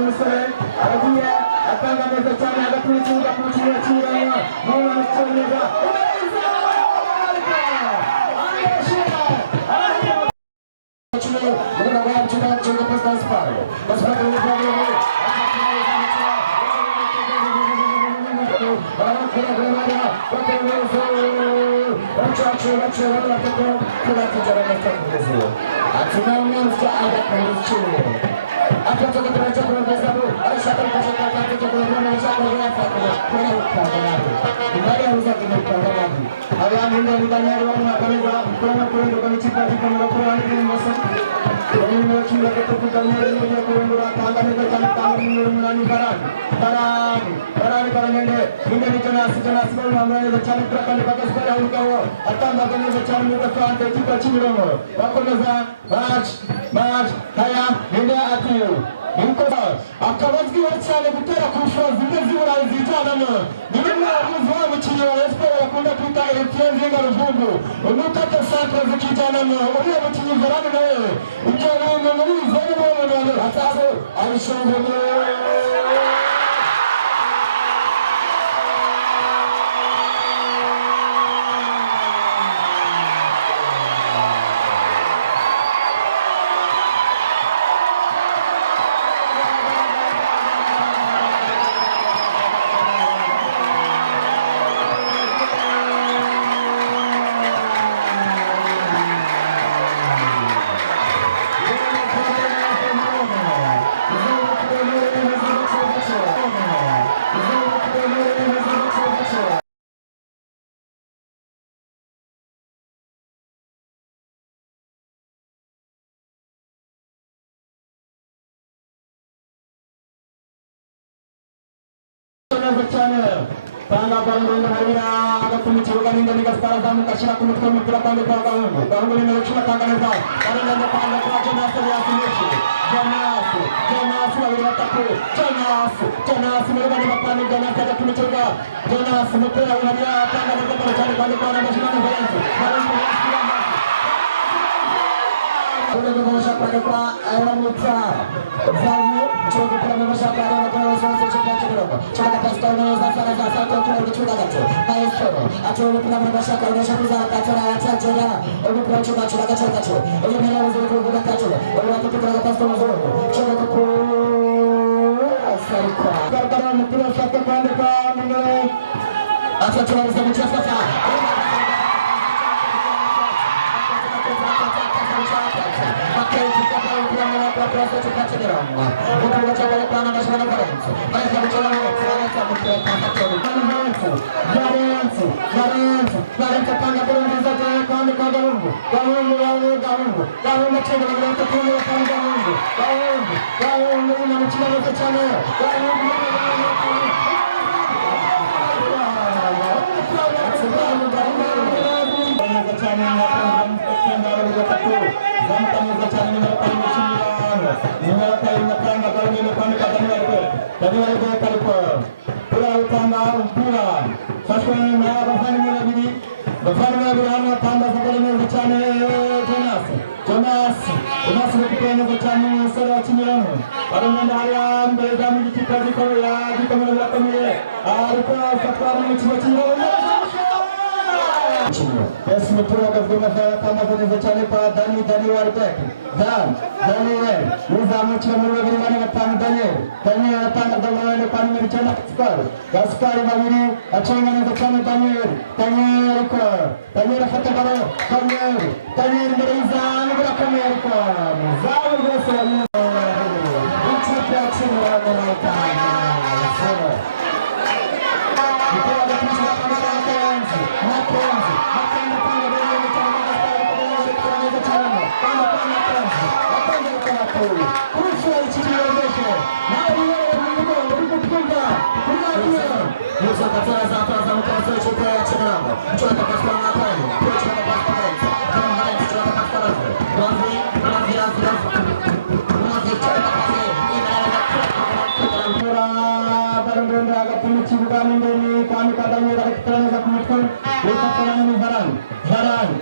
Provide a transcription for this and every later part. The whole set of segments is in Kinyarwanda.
umusore aragiye atanga neza cyane hagati y'ikibuga ku kibuga cy'iranga n'uwo mucyongereza akabazwiho cyane gutera ku nshuro zimwe z'iburayi zicanamo niwe mwavuzi wa mukinnyi wa siporo bakunda kwita Etienne Nzinga-Ruvumbu unukata santre zikicanamo uriya mukinnyi Varane nawe ibyo bintu muri izere n'uwo muntu atazo abishoboye. Tangga bangun harinya agak pun ciuman ini dengan sekarang kamu kasih aku mutkan mutkan tangga bangun bangun ini cuma tangga neza karena neza tangga kerja nasi ya sendiri jenas lagi mataku jenas mereka di depan jenas ada pun ciuman jenas mutkan harinya tangga neza pada cari bangun masih mana balansu sudah berusaha pada Pak Aaron Musa Zayu coba kita berusaha pada Pak coba atas tahun satu coba maestro coba kita berusaha pada satu coba untuk coba ini mana untuk coba untuk kita atas tahun coba karena mungkin satu pandang asal coba bisa mencapai Pesmi pura gavuna kama vile chane pa Dani Wartek Daniel Nizamu chama mwana mwana katani Daniel atanga dhamana pani mchana Gaspar Maviri achanga na chama Daniel hata baro Daniel mreiza ngora kamera kwa zao ngesa ni Uchipa chini na kana Zaran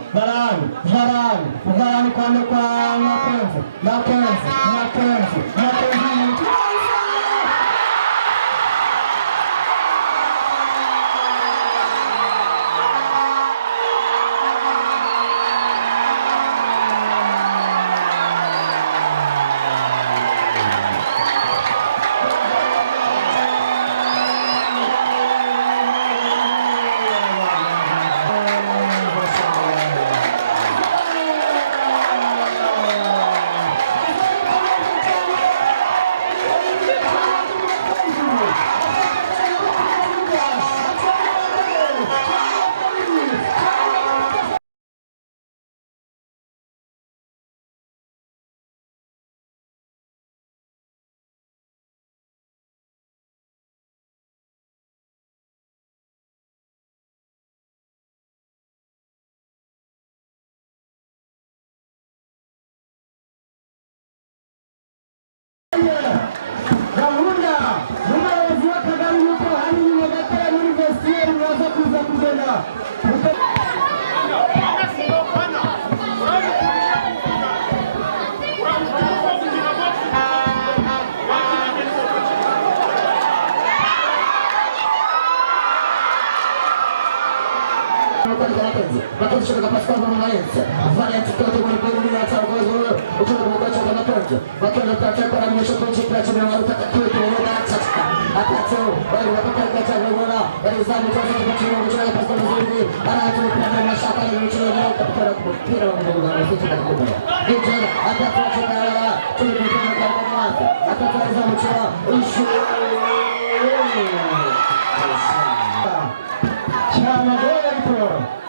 chega para ficar no Valência. Valência todo mundo pelo milhar, sabe qual é o jogo do Coach na frente. Batendo para cá para mexer com o time para tirar o ataque do outro da tática. Atenção, vai lá para cá que agora ele sabe que o time vai jogar para os dois. Arato para na chapa do time vai para o tiro no lugar do time da Copa. DJ até a frente para time do time da Copa. Até atrás vamos tirar o show. Chama dentro.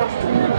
Thank you.